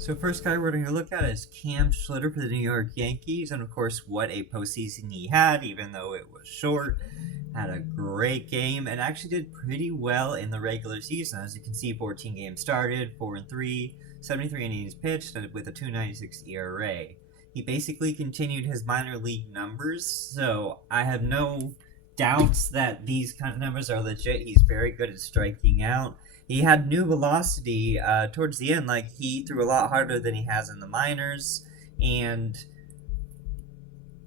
So first guy we're going to look at is Cam Schlitter for the New York Yankees, and of course, what a postseason he had, even though it was short. Had a great game and actually did pretty well in the regular season. As you can see, 14 games started, 4-3, 73 innings pitched, with a 2.96 ERA. He basically continued his minor league numbers, so I have no doubts that these kind of numbers are legit. He's very good at striking out. He had new velocity towards the end. Like, he threw a lot harder than he has in the minors, and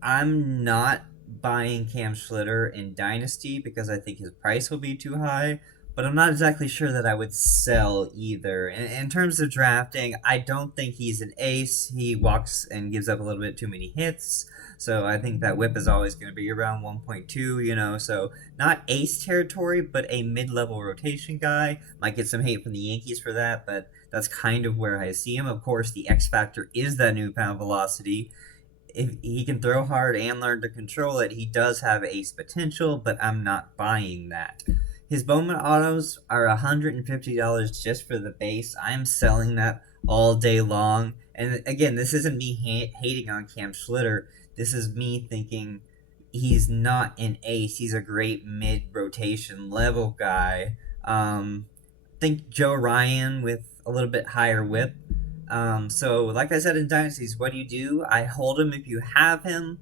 I'm not buying Cam Schlitter in Dynasty because I think his price will be too high, but I'm not exactly sure that I would sell either. In terms of drafting, I don't think he's an ace. He walks and gives up a little bit too many hits, so I think that whip is always going to be around 1.2, so not ace territory, but a mid-level rotation guy. Might get some hate from the Yankees for that, but that's kind of where I see him. Of course, the X factor is that new pound velocity. If he can throw hard and learn to control it, he does have ace potential, but I'm not buying that. His Bowman autos are $150 just for the base. I'm selling that all day long. And again, this isn't me hating on Cam Schlitter. This is me thinking he's not an ace. He's a great mid rotation level guy. Think Joe Ryan with a little bit higher whip. So like I said in Dynasties, what do? I hold him if you have him,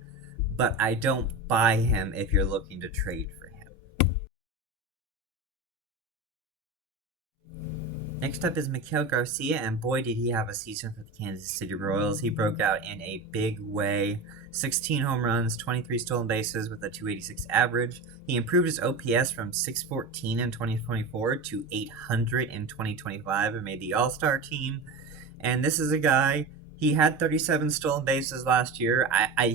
but I don't buy him if you're looking to trade for him. Next up is Miguel Garcia, and boy did he have a season for the Kansas City Royals. He broke out in a big way. 16 home runs, 23 stolen bases with a 286 average. He improved his OPS from 614 in 2024 to 800 in 2025 and made the All-Star team. And this is a guy. He had 37 stolen bases last year. I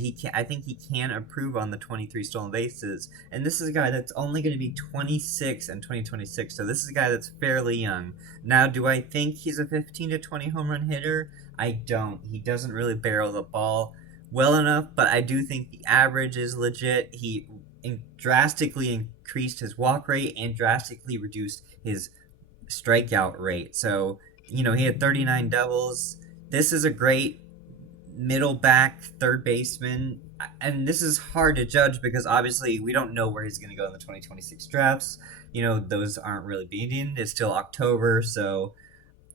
think he can improve on the 23 stolen bases. And this is a guy that's only going to be 26 in 2026. So this is a guy that's fairly young. Now, do I think he's a 15 to 20 home run hitter? I don't. He doesn't really barrel the ball well enough, but I do think the average is legit. He drastically increased his walk rate and drastically reduced his strikeout rate. So, he had 39 doubles. This is a great middle back third baseman. And this is hard to judge because obviously we don't know where he's going to go in the 2026 drafts. Those aren't really beaten. It's still October. So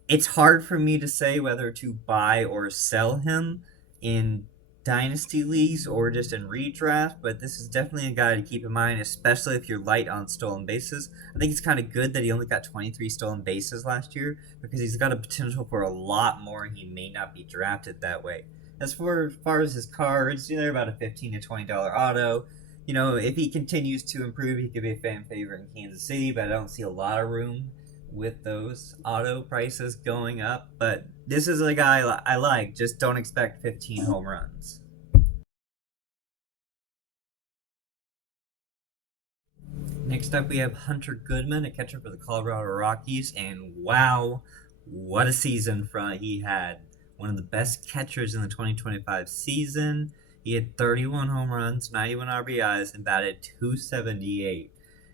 it's hard for me to say whether to buy or sell him in dynasty leagues or just in redraft, but this is definitely a guy to keep in mind, especially if you're light on stolen bases. I think it's kind of good that he only got 23 stolen bases last year because he's got a potential for a lot more and he may not be drafted that way. As far as his cards, they're about a $15 to $20 auto. If he continues to improve, he could be a fan favorite in Kansas City, but I don't see a lot of room with those auto prices going up. But this is a guy I like. Just don't expect 15 home runs. Next up, we have Hunter Goodman, a catcher for the Colorado Rockies, and wow, what a season he had. One of the best catchers in the 2025 season. He had 31 home runs, 91 RBIs, and batted 278.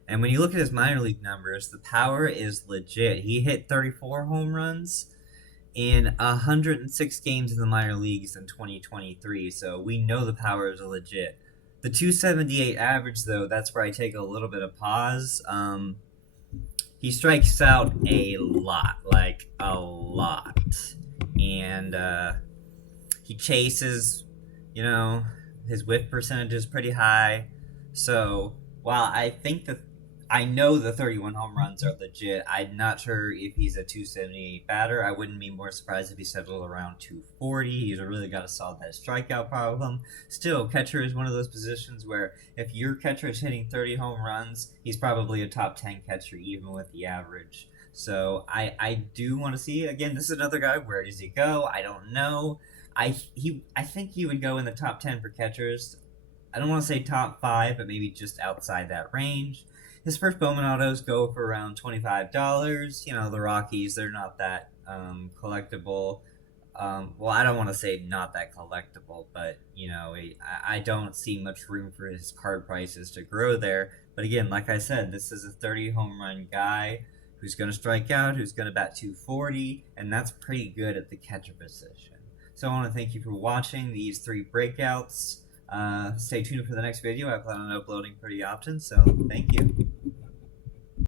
And when you look at his minor league numbers, the power is legit. He hit 34 home runs in 106 games in the minor leagues in 2023, so we know the power is legit. The 278 average, though, that's where I take a little bit of pause. He strikes out a lot, like a lot. And he chases, his whiff percentage is pretty high. So while I know the 31 home runs are legit, I'm not sure if he's a 278 batter. I wouldn't be more surprised if he settled around 240. He's really got to solve that strikeout problem. Still, catcher is one of those positions where if your catcher is hitting 30 home runs, he's probably a top 10 catcher even with the average. So I do want to see, again, this is another guy. Where does he go? I don't know. I think he would go in the top 10 for catchers. I don't want to say top 5, but maybe just outside that range. His first Bowman autos go for around $25. The Rockies, they're not that collectible. Well, I don't want to say not that collectible, but, I don't see much room for his card prices to grow there. But again, like I said, this is a 30 home run guy. who's going to strike out, who's going to bat 240, and that's pretty good at the catcher position. So I want to thank you for watching these 3 breakouts. Stay tuned for the next video. I plan on uploading pretty often, so thank you.